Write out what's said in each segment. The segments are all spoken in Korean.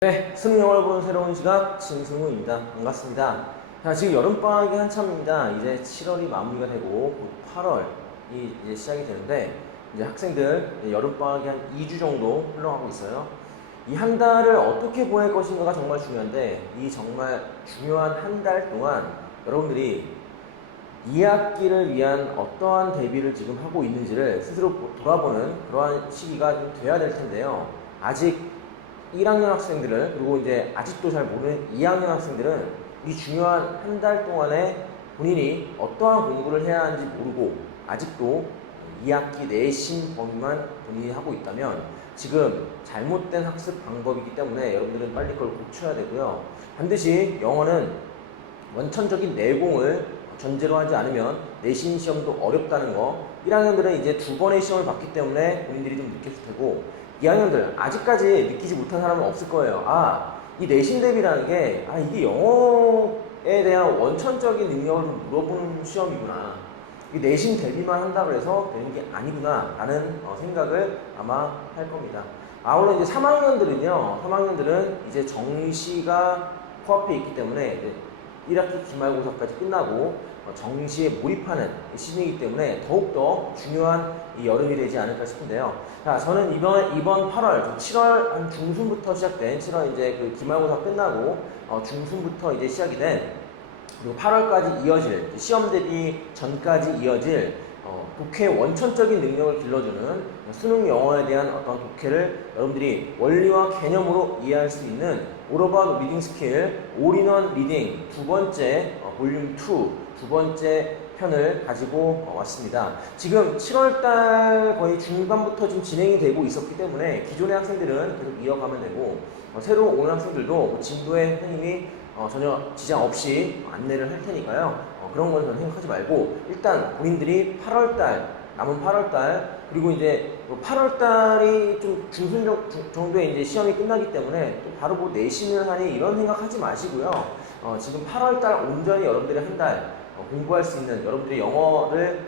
네, 수능 영어를 보는 새로운 시각 진승우입니다. 반갑습니다. 자, 지금 여름방학이 한참입니다. 이제 7월이 마무리가 되고 8월이 이제 시작이 되는데 이제 학생들 여름방학이 한 2주 정도 흘러가고 있어요. 이 한 달을 어떻게 보낼 것인가가 정말 중요한데 이 정말 중요한 한 달 동안 여러분들이 2학기를 위한 어떠한 대비를 지금 하고 있는지를 스스로 돌아보는 그러한 시기가 좀 돼야 될 텐데요. 아직 1학년 학생들은, 그리고 이제 아직도 잘 모르는 2학년 학생들은 이 중요한 한 달 동안에 본인이 어떠한 공부를 해야 하는지 모르고 아직도 2학기 내신 범위만 본인이 하고 있다면 지금 잘못된 학습 방법이기 때문에 여러분들은 빨리 그걸 고쳐야 되고요. 반드시 영어는 원천적인 내공을 전제로 하지 않으면 내신 시험도 어렵다는 거, 1학년들은 이제 2번의 시험을 봤기 때문에 본인들이 좀 느꼈을 테고 2학년들 아직까지 느끼지 못한 사람은 없을 거예요. 이 내신 대비라는 게 이게 영어에 대한 원천적인 능력을 물어보는 시험이구나, 이 내신 대비만 한다고 해서 되는 게 아니구나 라는 생각을 아마 할 겁니다. 물론 이제 3학년들은 이제 정시가 코앞에 있기 때문에 이제 1학기 기말고사까지 끝나고 정시에 몰입하는 시즌이기 때문에 더욱더 중요한 이 여름이 되지 않을까 싶은데요. 자, 저는 이번 8월, 7월 한 중순부터 시작된 7월 이제 그 기말고사 끝나고 중순부터 이제 시작이 된, 그리고 8월까지 이어질, 시험 대비 전까지 이어질 독해의 원천적인 능력을 길러주는 수능 영어에 대한 어떤 독해를 여러분들이 원리와 개념으로 이해할 수 있는 All About Reading Skill 올인원 리딩 두 번째 볼륨 2 두 번째 편을 가지고 왔습니다. 지금 7월달 거의 중반부터 좀 진행이 되고 있었기 때문에 기존의 학생들은 계속 이어가면 되고 새로 오는 학생들도 진도의 선생님이 전혀 지장 없이 안내를 할 테니까요. 그런 건 전혀 생각하지 말고 일단 본인들이 8월달, 남은 8월달, 그리고 이제 8월달이 좀 중순 정도에 이제 시험이 끝나기 때문에 또 바로 뭐 내신을 하니 이런 생각하지 마시고요. 지금 8월달 온전히 여러분들이 한 달 공부할 수 있는, 여러분들이 영어를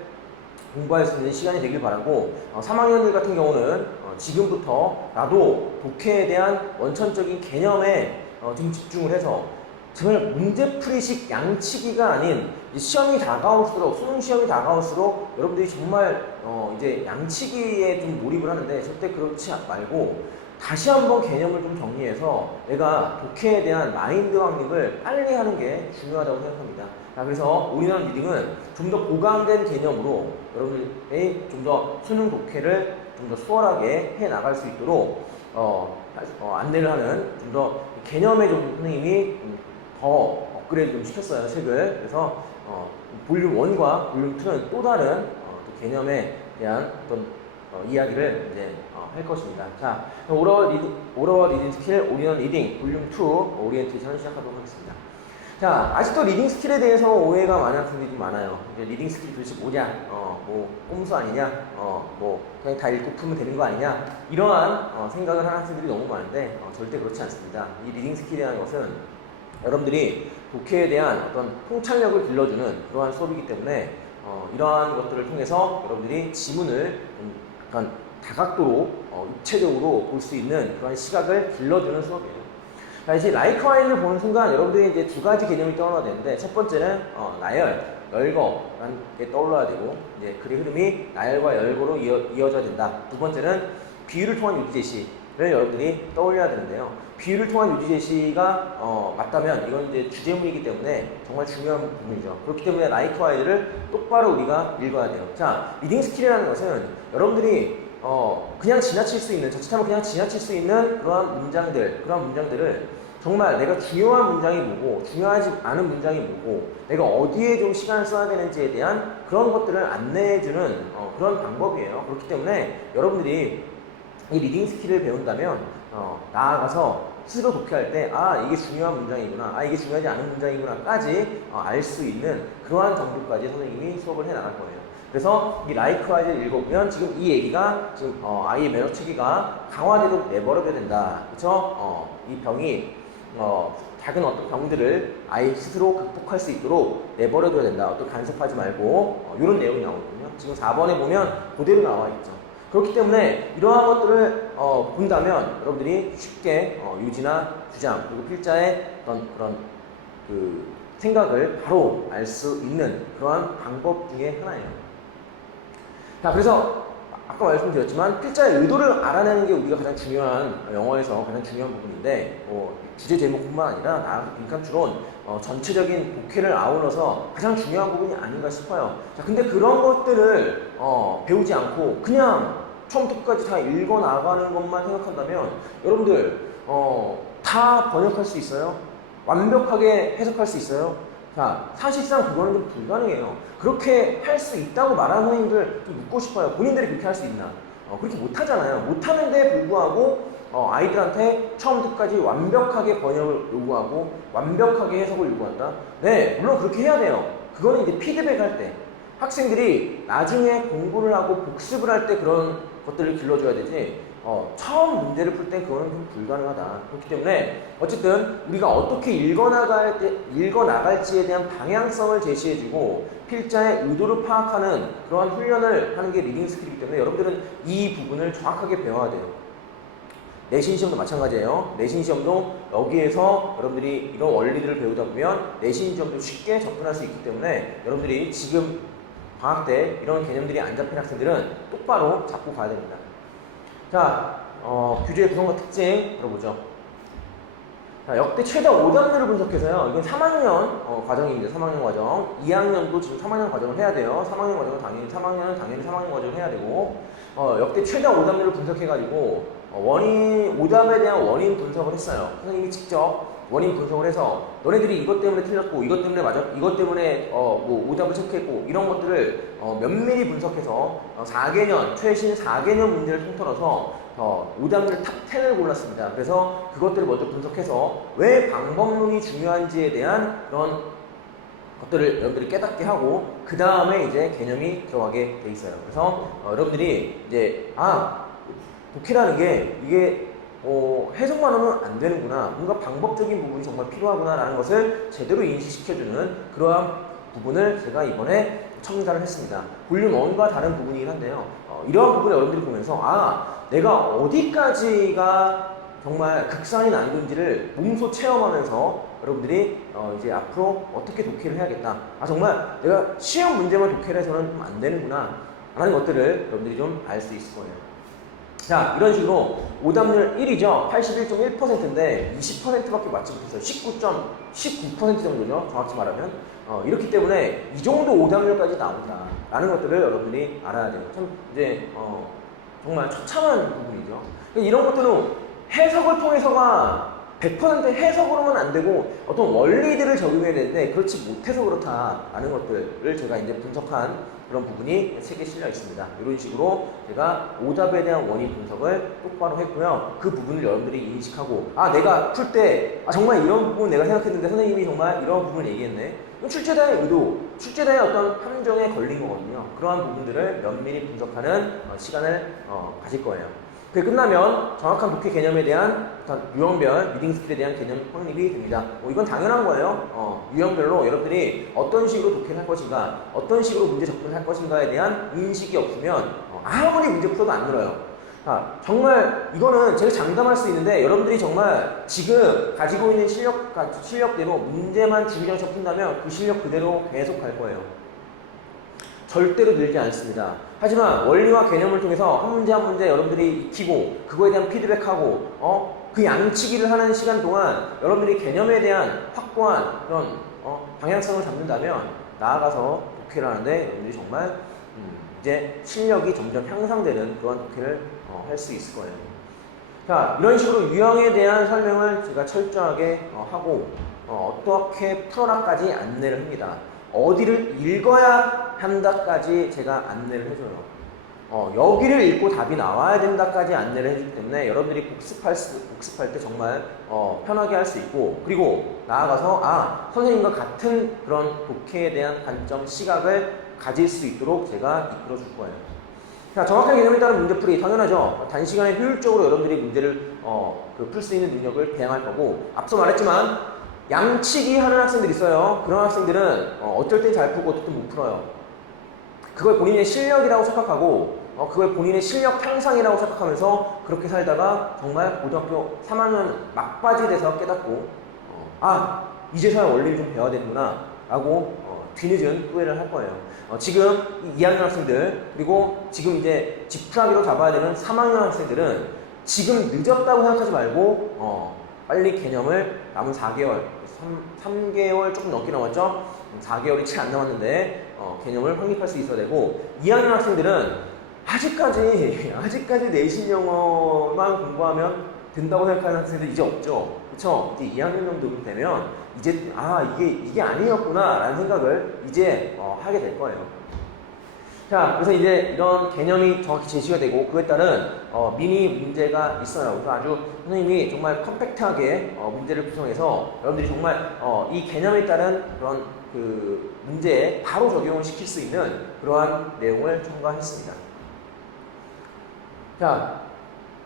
공부할 수 있는 시간이 되길 바라고 3학년들 같은 경우는 지금부터 나도 독해에 대한 원천적인 개념에 좀 집중을 해서 정말 문제풀이식 양치기가 아닌 시험이 다가올수록, 수능 시험이 다가올수록 여러분들이 정말 이제 양치기에 좀 몰입을 하는데 절대 그렇지 말고 다시 한번 개념을 좀 정리해서 내가 독해에 대한 마인드 확립을 빨리 하는 게 중요하다고 생각합니다. 그래서 올인원 리딩은 좀 더 보강된 개념으로 여러분들의 좀 더 수능 독해를 좀 더 수월하게 해 나갈 수 있도록 안내를 하는, 좀 더 개념에 좀 선생님이 더 업그레이드 좀 시켰어요, 책을. 그래서 볼륨 1과 볼륨 2는 또 다른 또 개념에 대한 어떤 이야기를 이제 할 것입니다. 자, 오러워 리딩 스킬 올인원 리딩 볼륨 2 오리엔테이션을 시작하도록 하겠습니다. 자, 아직도 리딩 스킬에 대해서 오해가 많은 학생들이 많아요. 이제 리딩 스킬이 도대체 뭐냐, 뭐 꼼수 아니냐, 뭐 그냥 다 읽고 풀면 되는 거 아니냐, 이러한 생각을 하는 학생들이 너무 많은데 절대 그렇지 않습니다. 이 리딩 스킬이라는 것은 여러분들이 독해에 대한 어떤 통찰력을 길러주는 그러한 수업이기 때문에 이러한 것들을 통해서 여러분들이 지문을 약간 다각도로 입체적으로 볼 수 있는 그런 시각을 길러주는 수업이에요. 자, 이제 라이크와이를 보는 순간 여러분들이 이제 두 가지 개념이 떠올라야 되는데, 첫 번째는 나열, 열거라는 게 떠올라야 되고, 이제 글의 흐름이 나열과 열거로 이어져야 된다. 두 번째는 비유를 통한 요지 제시를 여러분들이 떠올려야 되는데요. 비유를 통한 요지 제시가 맞다면 이건 이제 주제문이기 때문에 정말 중요한 부분이죠. 그렇기 때문에 라이크와이를 똑바로 우리가 읽어야 돼요. 자, 리딩 스킬이라는 것은 여러분들이 그냥 지나칠 수 있는, 자칫하면 그냥 지나칠 수 있는 그러한 문장들을 정말 내가 중요한 문장이 뭐고 중요하지 않은 문장이 뭐고 내가 어디에 좀 시간을 써야 되는지에 대한 그런 것들을 안내해주는 그런 방법이에요. 그렇기 때문에 여러분들이 이 리딩 스킬을 배운다면 나아가서 스스로 독해할 때 이게 중요한 문장이구나, 이게 중요하지 않은 문장이구나까지 알 수 있는 그러한 정도까지 선생님이 수업을 해 나갈 거예요. 그래서 이 라이크와이즈를 읽어보면 지금 이 얘기가 지금 아이의 매너 체계가 강화되도록 내버려둬야 된다. 그렇죠? 이 병이 작은 어떤 병들을 아이 스스로 극복할 수 있도록 내버려둬야 된다. 어떤 간섭하지 말고 이런 내용이 나오거든요. 지금 4번에 보면 그대로 나와 있죠. 그렇기 때문에 이러한 것들을 본다면 여러분들이 쉽게 유지나 주장 그리고 필자의 어떤 그런 그 생각을 바로 알 수 있는 그러한 방법 중에 하나예요. 자, 그래서 아까 말씀드렸지만 필자의 의도를 알아내는 게 우리가 가장 중요한 영어에서 가장 중요한 부분인데 주제 제목뿐만 아니라 나아가 빈칸 추론 전체적인 독해를 아우러서 가장 중요한 부분이 아닌가 싶어요. 자, 근데 그런 것들을 배우지 않고 그냥 처음부터 끝까지 다 읽어 나가는 것만 생각한다면 여러분들 다 번역할 수 있어요? 완벽하게 해석할 수 있어요? 자, 사실상 그거는 좀 불가능해요. 그렇게 할 수 있다고 말하는 선생님들 좀 묻고 싶어요. 본인들이 그렇게 할 수 있나? 그렇게 못하잖아요. 못하는데 불구하고 아이들한테 처음부터 끝까지 완벽하게 번역을 요구하고 완벽하게 해석을 요구한다? 네, 물론 그렇게 해야 돼요. 그거는 이제 피드백 할 때 학생들이 나중에 공부를 하고 복습을 할 때 그런 것들을 길러줘야 되지 처음 문제를 풀 때 그거는 좀 불가능하다. 그렇기 때문에 어쨌든 우리가 어떻게 읽어나갈지에 대한 방향성을 제시해주고 필자의 의도를 파악하는 그러한 훈련을 하는 게 리딩 스킬이기 때문에 여러분들은 이 부분을 정확하게 배워야 돼요. 내신 시험도 마찬가지예요. 내신 시험도 여기에서 여러분들이 이런 원리들을 배우다 보면 내신 시험도 쉽게 접근할 수 있기 때문에 여러분들이 지금 방학 때 이런 개념들이 안 잡힌 학생들은 똑바로 잡고 가야 됩니다. 자, 규제의 구성과 특징 들어보죠. 자, 역대 최다 오답률을 분석해서요. 이건 3학년 과정입니다. 3학년 과정. 2학년도 지금 3학년 과정을 해야 돼요. 3학년 과정은 당연히 3학년 과정을 해야 되고 역대 최다 오답률을 분석해가지고 오답에 대한 원인 분석을 했어요. 선생님이 직접 원인 분석을 해서 너네들이 이것 때문에 틀렸고 이것 때문에 이것 때문에 뭐 오답을 체크했고 이런 것들을 면밀히 분석해서 4개년 최신 4개년 문제를 통틀어서 오답률 탑 10을 골랐습니다. 그래서 그것들을 먼저 분석해서 왜 방법론이 중요한지에 대한 그런 것들을 여러분들이 깨닫게 하고 그 다음에 이제 개념이 들어가게 돼 있어요. 그래서 여러분들이 이제 독해라는 게 이게 해석만 하면 안 되는구나. 뭔가 방법적인 부분이 정말 필요하구나 라는 것을 제대로 인식시켜주는 그러한 부분을 제가 이번에 첨가를 했습니다. 볼륨 1과 다른 부분이긴 한데요. 이러한 부분을 여러분들이 보면서 내가 어디까지가 정말 극상의 난이도인지를 몸소 체험하면서 여러분들이 이제 앞으로 어떻게 독해를 해야겠다. 정말 내가 시험 문제만 독해를 해서는 좀 안 되는구나 라는 것들을 여러분들이 좀 알 수 있을 거예요. 자, 이런 식으로 오답률 1이죠. 81.1%인데 20%밖에 맞지 못했어요. 19% 정도죠. 정확히 말하면. 이렇기 때문에 이 정도 오답률까지 나온다라는 것들을 여러분들이 알아야 돼요. 참 이제 정말 처참한 부분이죠. 이런 것들은 해석을 통해서가 100% 해석으로는 안 되고 어떤 원리들을 적용해야 되는데 그렇지 못해서 그렇다라는 것들을 제가 이제 분석한 그런 부분이 책에 실려 있습니다. 이런 식으로 제가 오답에 대한 원인 분석을 똑바로 했고요. 그 부분을 여러분들이 인식하고 내가 풀 때 정말 이런 부분 내가 생각했는데 선생님이 정말 이런 부분을 얘기했네. 출제자의 의도, 출제자의 어떤 함정에 걸린 거거든요. 그러한 부분들을 면밀히 분석하는 시간을 가질 거예요. 그게 끝나면 정확한 독해 개념에 대한 유형별 리딩 스킬에 대한 개념 확립이 됩니다. 이건 당연한 거예요. 유형별로 여러분들이 어떤 식으로 독해를 할 것인가, 어떤 식으로 문제 접근을 할 것인가에 대한 인식이 없으면 아무리 문제 풀어도 안 늘어요. 정말 이거는 제가 장담할 수 있는데 여러분들이 정말 지금 가지고 있는 실력대로 문제만 주기장창 푼다면 그 실력 그대로 계속 갈 거예요. 절대로 늘지 않습니다. 하지만 원리와 개념을 통해서 한 문제 한 문제 여러분들이 익히고 그거에 대한 피드백하고 그 양치기를 하는 시간 동안 여러분들이 개념에 대한 확고한 그런 방향성을 잡는다면 나아가서 독해를 하는데 여러분들이 정말 이제 실력이 점점 향상되는 그런 독해를 할 수 있을 거예요. 자, 이런 식으로 유형에 대한 설명을 제가 철저하게 하고 어떻게 풀어라까지 안내를 합니다. 어디를 읽어야 한다까지 제가 안내를 해줘요. 여기를 읽고 답이 나와야 된다까지 안내를 해주기 때문에 여러분들이 복습할 때 정말 편하게 할 수 있고, 그리고 나아가서 선생님과 같은 그런 독해에 대한 관점, 시각을 가질 수 있도록 제가 이끌어 줄 거예요. 자, 정확한 개념에 따른 문제풀이 당연하죠. 단시간에 효율적으로 여러분들이 문제를 풀 수 있는 능력을 배양할 거고, 앞서 말했지만 양치기 하는 학생들이 있어요. 그런 학생들은 어쩔 땐 잘 풀고 어쩔 땐 못 풀어요. 그걸 본인의 실력이라고 생각하고 그걸 본인의 실력 향상이라고 생각하면서 그렇게 살다가 정말 고등학교 3학년 막바지 돼서 깨닫고 이제서야 원리를 좀 배워야 되는구나 라고 뒤늦은 후회를 할 거예요. 지금 2학년 학생들, 그리고 지금 이제 지푸라기로 잡아야 되는 3학년 학생들은 지금 늦었다고 생각하지 말고 빨리 개념을 남은 4개월, 3개월 조금 넘게 남았죠? 4개월이 채 안 남았는데 개념을 확립할 수 있어야 되고, 2학년 학생들은 아직까지 내신 영어만 공부하면 된다고 생각하는 학생들 이제 없죠. 그쵸? 이제 2학년 정도 되면 이제 이게 아니었구나 라는 생각을 이제 하게 될 거예요. 자, 그래서 이제 이런 개념이 정확히 제시가 되고 그에 따른 미니 문제가 있어요. 그래서 아주 선생님이 정말 컴팩트하게 문제를 구성해서 여러분들이 정말 이 개념에 따른 그런 그 문제에 바로 적용을 시킬 수 있는 그러한 내용을 첨가했습니다. 자,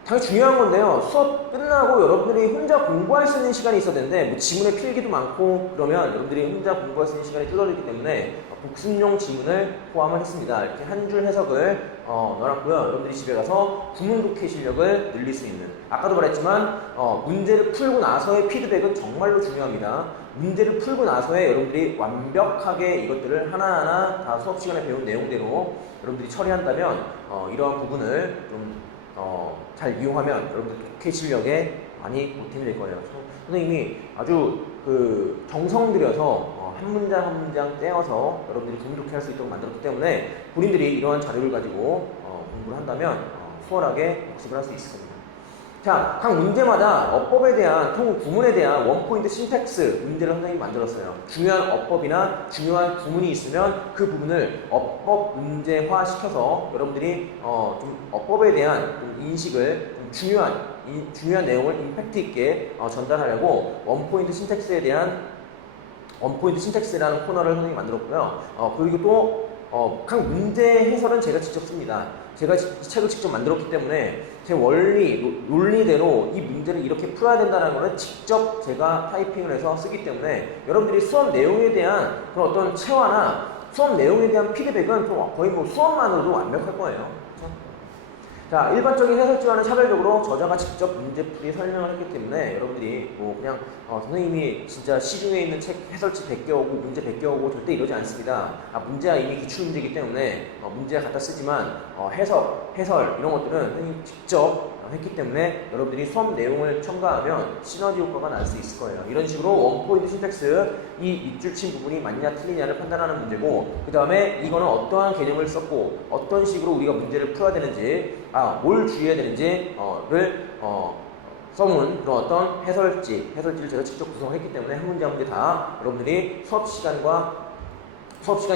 당연히 중요한 건데요. 수업 끝나고 여러분들이 혼자 공부할 수 있는 시간이 있어야 되는데, 뭐 지문에 필기도 많고 그러면 여러분들이 혼자 공부할 수 있는 시간이 줄어들기 때문에 복습용 지문을 포함을 했습니다. 이렇게 한 줄 해석을 넣어놨고요. 여러분들이 집에 가서 구문 독해 실력을 늘릴 수 있는, 아까도 말했지만 문제를 풀고 나서의 피드백은 정말로 중요합니다. 문제를 풀고 나서에 여러분들이 완벽하게 이것들을 하나하나 다 수업 시간에 배운 내용대로 여러분들이 처리한다면 이러한 부분을 좀 잘 이용하면 여러분들 독해 실력에 많이 보탬이 될 거예요. 선생님이 아주 그 정성 들여서 한 문장 한 문장 떼어서 여러분들이 구문 독해할 수 있도록 만들었기 때문에 본인들이 이러한 자료를 가지고 공부를 한다면 수월하게 복습을 할 수 있을 겁니다. 자, 각 문제마다 어법에 대한 구문에 대한 원포인트 신텍스 문제를 선생님이 만들었어요. 중요한 어법이나 중요한 구문이 있으면 그 부분을 어법 문제화 시켜서 여러분들이 좀 어법에 대한 좀 인식을 좀 중요한 내용을 임팩트 있게 전달하려고 원포인트 신텍스라는 코너를 선생님이 만들었고요. 그리고 또 각 문제 해설은 제가 직접 씁니다. 제가 이 책을 직접 만들었기 때문에 제 논리대로 이 문제를 이렇게 풀어야 된다는 것을 직접 제가 타이핑을 해서 쓰기 때문에 여러분들이 수업 내용에 대한 그런 어떤 체화나 수업 내용에 대한 피드백은 거의 뭐 수업만으로도 완벽할 거예요. 자, 일반적인 해설지와는 차별적으로 저자가 직접 문제풀이 설명을 했기 때문에 여러분들이 뭐 그냥 선생님이 진짜 시중에 있는 책 해설지 100개 오고 문제 100개 오고 절대 이러지 않습니다. 문제가 이미 기출문제이기 때문에 문제 갖다 쓰지만 해설 이런 것들은 선생님이 직접 했기 때문에 여러분들이 수업 내용을 첨가하면 시너지 효과가 날 수 있을 거예요. 이런 식으로 원포인트 신텍스, 이 밑줄 친 부분이 맞냐 틀리냐를 판단하는 문제고, 그 다음에 이거는 어떠한 개념을 썼고 어떤 식으로 우리가 문제를 풀어야 되는지, 뭘 주의해야 되는지를 써놓은 그런 어떤 해설지를 제가 직접 구성했기 때문에 한 문제 한 문제 다 여러분들이 수업 시간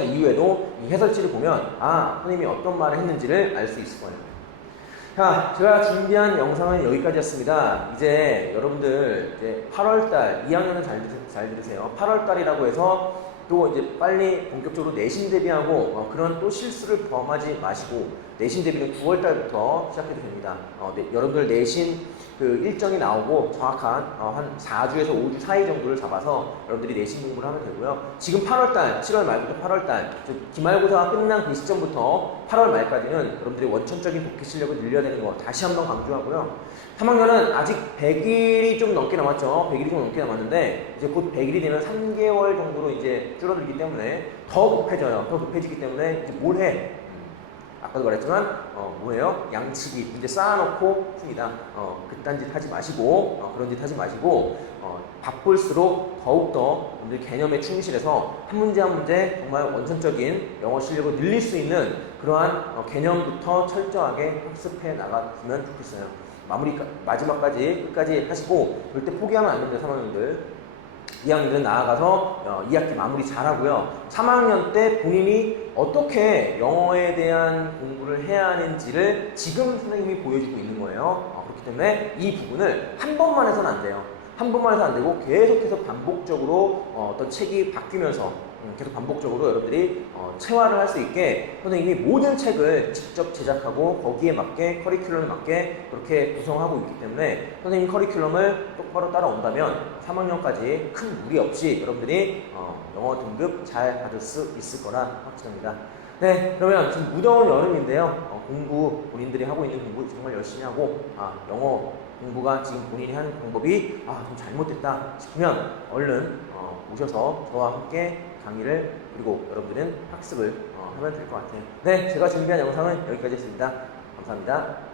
이후에도 이 해설지를 보면 선생님이 어떤 말을 했는지를 알 수 있을 거예요. 자, 제가 준비한 영상은 여기까지였습니다. 이제 여러분들 이제 8월달 2학년은 잘 들으세요. 8월달이라고 해서 또 이제 빨리 본격적으로 내신 대비하고 그런 또 실수를 범하지 마시고, 내신 대비는 9월달부터 시작해도 됩니다. 여러분들 내신 그 일정이 나오고 정확한 한 4주에서 5주 사이 정도를 잡아서 여러분들이 내신 공부를 하면 되고요. 지금 8월달, 7월 말부터 8월달, 기말고사가 끝난 그 시점부터 8월 말까지는 여러분들이 원천적인 독해 실력을 늘려야 되는 거 다시 한번 강조하고요. 3학년은 아직 100일이 좀 넘게 남았죠. 100일이 좀 넘게 남았는데 이제 곧 100일이 되면 3개월 정도로 이제 줄어들기 때문에 더 급해져요. 더 급해지기 때문에 이제 뭘 해? 아까도 말했지만 뭐예요? 양치기 문제 쌓아놓고 풉니다. 그딴 짓 하지 마시고 그런 짓 하지 마시고 바쁠수록 더욱더 여러분들 개념에 충실해서 한 문제 한 문제 정말 원천적인 영어 실력을 늘릴 수 있는 그러한 개념부터 철저하게 학습해 나갔으면 좋겠어요. 마지막까지 끝까지 하시고 절대 포기하면 안 됩니다. 3학년들. 2학년들은 나아가서 2학기 마무리 잘하고요. 3학년 때 본인이 어떻게 영어에 대한 공부를 해야 하는지를 지금 선생님이 보여주고 있는 거예요. 그렇기 때문에 이 부분을 한 번만 해서는 안 돼요. 한 번만 해서 안 되고 계속해서 반복적으로 어떤 책이 바뀌면서 계속 반복적으로 여러분들이 체화를 할 수 있게 선생님이 모든 책을 직접 제작하고 거기에 맞게 커리큘럼에 맞게 그렇게 구성하고 있기 때문에 선생님 커리큘럼을 똑바로 따라온다면 3학년까지 큰 무리 없이 여러분들이 영어 등급 잘 받을 수 있을 거라 확신합니다. 네, 그러면 지금 무더운 여름인데요. 공부 본인들이 하고 있는 공부 정말 열심히 하고 영어 공부가 지금 본인이 하는 방법이 좀 잘못됐다 싶으면 얼른 오셔서 저와 함께 강의를 그리고 여러분들은 학습을 하면 될 것 같아요. 네, 제가 준비한 영상은 여기까지 했습니다. 감사합니다.